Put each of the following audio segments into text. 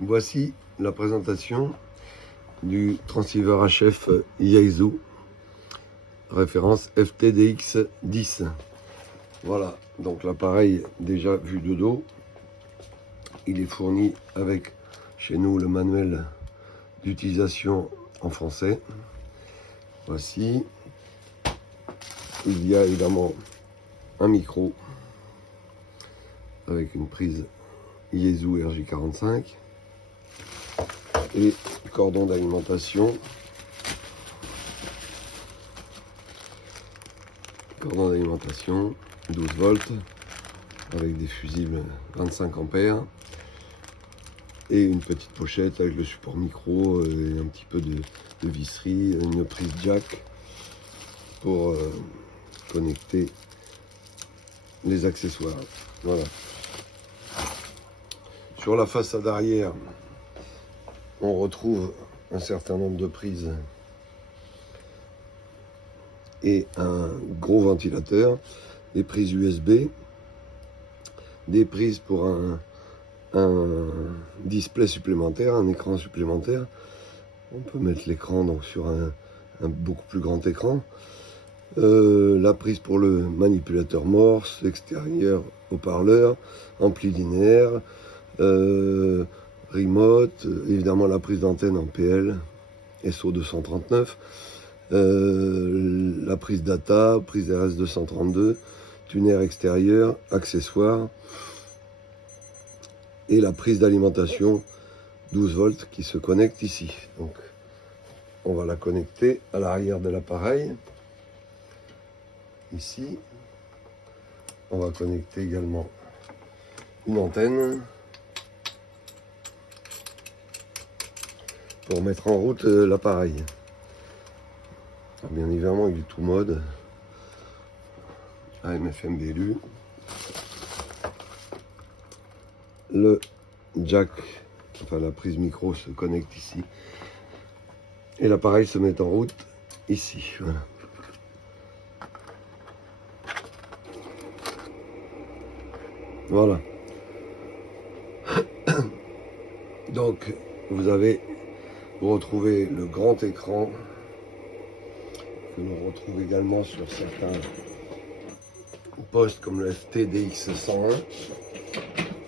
Voici la présentation du transceiver HF Yaesu, référence FTDX10. Voilà, donc l'appareil déjà vu de dos, il est fourni avec chez nous le manuel d'utilisation en français. Voici, il y a évidemment un micro avec une prise Yaesu RJ45 et cordon d'alimentation. Cordon d'alimentation 12 volts avec des fusibles 25 ampères et une petite pochette avec le support micro et un petit peu de visserie, une prise jack pour connecter les accessoires. Voilà. Sur la façade arrière, on retrouve un certain nombre de prises et un gros ventilateur, des prises USB, des prises pour un display supplémentaire, un écran supplémentaire. On peut mettre l'écran donc sur un beaucoup plus grand écran. La prise pour le manipulateur Morse, extérieur, haut-parleur, ampli linéaire, remote, évidemment la prise d'antenne en PL, SO239, la prise data, prise RS232, tuner extérieur, accessoires, et la prise d'alimentation 12 volts qui se connecte ici. Donc on va la connecter à l'arrière de l'appareil. Ici, on va connecter également une antenne pour mettre en route l'appareil. Bien évidemment, il est tout mode AM/FM BLU. Le jack, enfin la prise micro se connecte ici et l'appareil se met en route ici. Voilà. Voilà. Donc vous retrouvez le grand écran que l'on retrouve également sur certains postes comme le FTDX101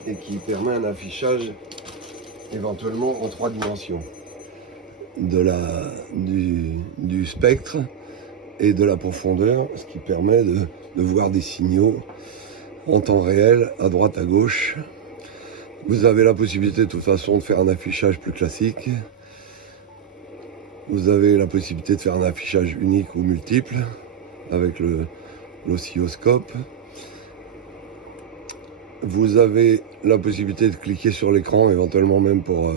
et qui permet un affichage éventuellement en 3 dimensions du spectre et de la profondeur, ce qui permet de voir des signaux en temps réel à droite à gauche. Vous avez la possibilité de toute façon de faire un affichage plus classique. Vous avez la possibilité de faire un affichage unique ou multiple avec l'oscilloscope. Vous avez la possibilité de cliquer sur l'écran, éventuellement même pour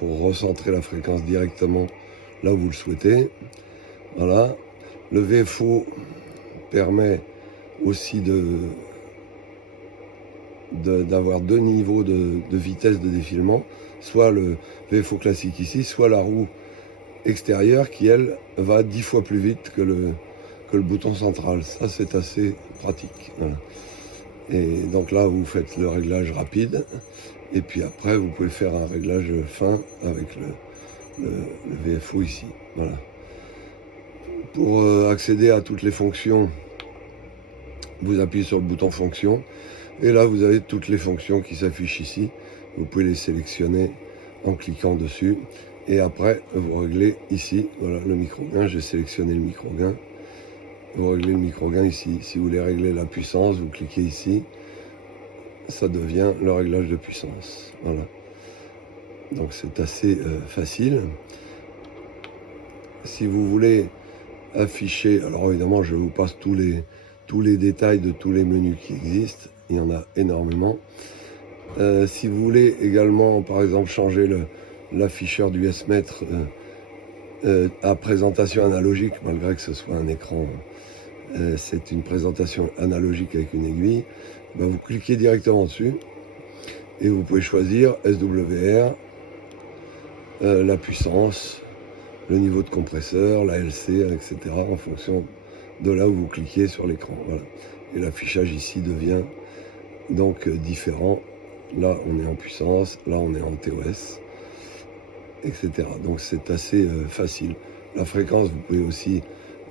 recentrer la fréquence directement là où vous le souhaitez. Voilà. Le VFO permet aussi d'avoir 2 niveaux de vitesse de défilement, soit le VFO classique ici, soit la roue extérieure qui, elle, va 10 fois plus vite que le bouton central. Ça, c'est assez pratique. Voilà. Et donc là, vous faites le réglage rapide, et puis après, vous pouvez faire un réglage fin avec le VFO ici. Voilà. Pour accéder à toutes les fonctions, vous appuyez sur le bouton fonction, et là, vous avez toutes les fonctions qui s'affichent ici. Vous pouvez les sélectionner en cliquant dessus. Et après, vous réglez ici, voilà, le micro-gain. J'ai sélectionné le micro-gain. Vous réglez le micro-gain ici. Si vous voulez régler la puissance, vous cliquez ici. Ça devient le réglage de puissance. Voilà. Donc c'est assez facile. Si vous voulez afficher, alors évidemment, je vous passe tous les détails de tous les menus qui existent. Il y en a énormément. Si vous voulez également, par exemple, changer l'afficheur du S-mètre à présentation analogique, malgré que ce soit un écran, c'est une présentation analogique avec une aiguille, ben vous cliquez directement dessus et vous pouvez choisir SWR, la puissance, le niveau de compresseur, la LC, etc. en fonction de là où vous cliquez sur l'écran. Voilà. Et l'affichage ici devient donc différent. Là, on est en puissance, là, on est en TOS. etc. Donc c'est assez facile. La fréquence, vous pouvez aussi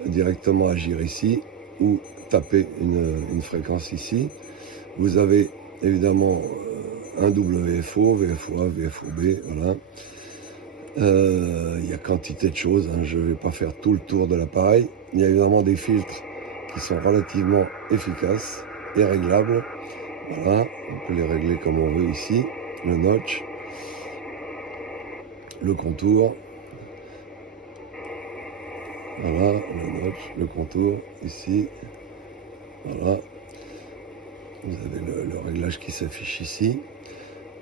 directement agir ici ou taper une fréquence ici. Vous avez évidemment un WFO, VFOA, VFOB, voilà. Il y a quantité de choses, hein. Je ne vais pas faire tout le tour de l'appareil. Il y a évidemment des filtres qui sont relativement efficaces et réglables. Voilà, on peut les régler comme on veut ici. Le notch, le contour. Voilà, le notch, le contour, ici. Voilà. Vous avez le réglage qui s'affiche ici.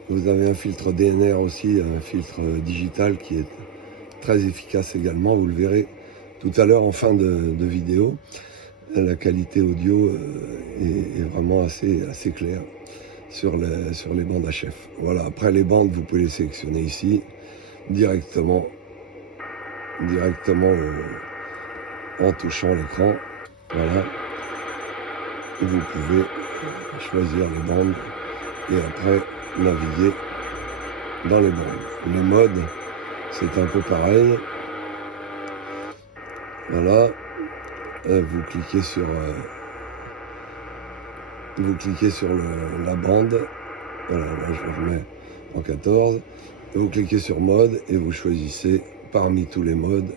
Vous avez un filtre DNR aussi, un filtre digital qui est très efficace également. Vous le verrez tout à l'heure en fin de vidéo. La qualité audio est vraiment assez claire sur les bandes HF. Voilà, après les bandes, vous pouvez les sélectionner ici, directement en touchant l'écran. Voilà. Et vous pouvez choisir les bandes et après naviguer dans les bandes. Les modes, c'est un peu pareil. Voilà. Vous cliquez sur la bande. Voilà, là je le remets en 14. Vous cliquez sur mode et vous choisissez parmi tous les modes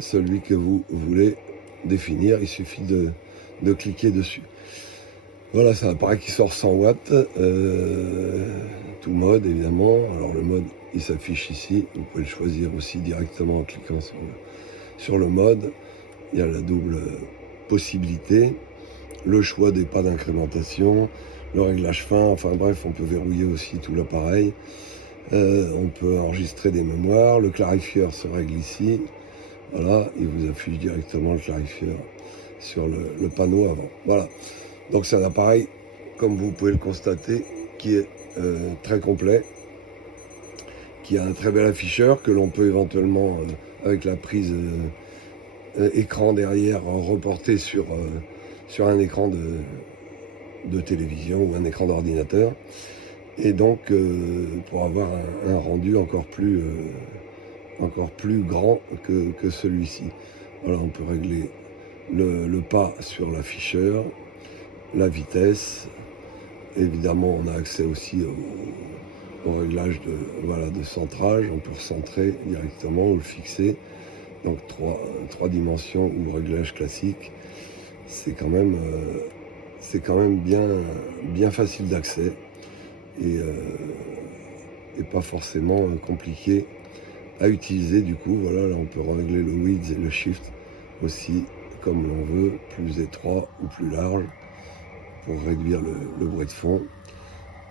celui que vous voulez définir. Il suffit de cliquer dessus. Voilà, c'est un appareil qui sort 100 watts, tout mode évidemment. Alors le mode, il s'affiche ici. Vous pouvez le choisir aussi directement en cliquant sur le mode. Il y a la double possibilité, le choix des pas d'incrémentation, le réglage fin, enfin bref, on peut verrouiller aussi tout l'appareil. On peut enregistrer des mémoires, le clarifieur se règle ici. Voilà, il vous affiche directement le clarifieur sur le panneau avant. Voilà, donc c'est un appareil, comme vous pouvez le constater, qui est très complet, qui a un très bel afficheur que l'on peut éventuellement, avec la prise écran derrière, reporter sur un écran de télévision ou un écran d'ordinateur. Et donc, pour avoir un rendu encore plus grand que celui-ci. Voilà, on peut régler le pas sur l'afficheur, la vitesse. Évidemment, on a accès aussi au réglage de centrage. On peut recentrer directement ou le fixer. Donc trois dimensions ou réglage classique. C'est quand même bien facile d'accès et pas forcément compliqué à utiliser. Du coup, voilà, là on peut régler le width et le shift aussi comme l'on veut, plus étroit ou plus large pour réduire le bruit de fond.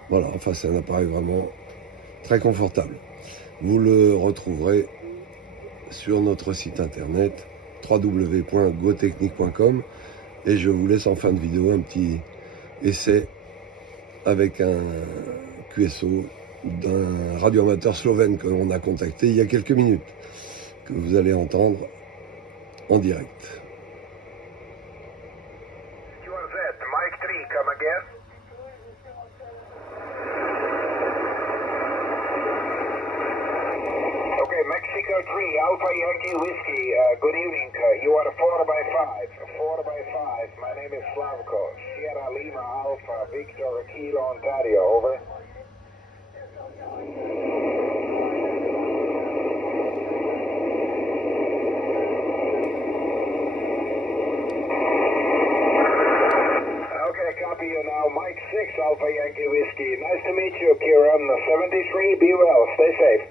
Voilà, enfin c'est un appareil vraiment très confortable. Vous le retrouverez sur notre site internet www.gotechnique.com et je vous laisse en fin de vidéo un petit essai avec un QSO d'un radioamateur slovène que l'on a contacté il y a quelques minutes, que vous allez entendre en direct. Mike 3, come again. Okay, Mexico 3, Alpha Yankee Whiskey, good evening. You are a 4x5. 4x5, my name is Slavko. Sierra Lima Alpha, Victor Kilo, Ontario, over. Okay, copy you now. Mike 6, Alpha Yankee Whiskey. Nice to meet you, Kieran. 73, be well. Stay safe.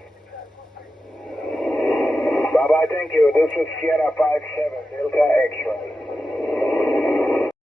Bye-bye, thank you. This is Sierra 57, Delta X-Ray.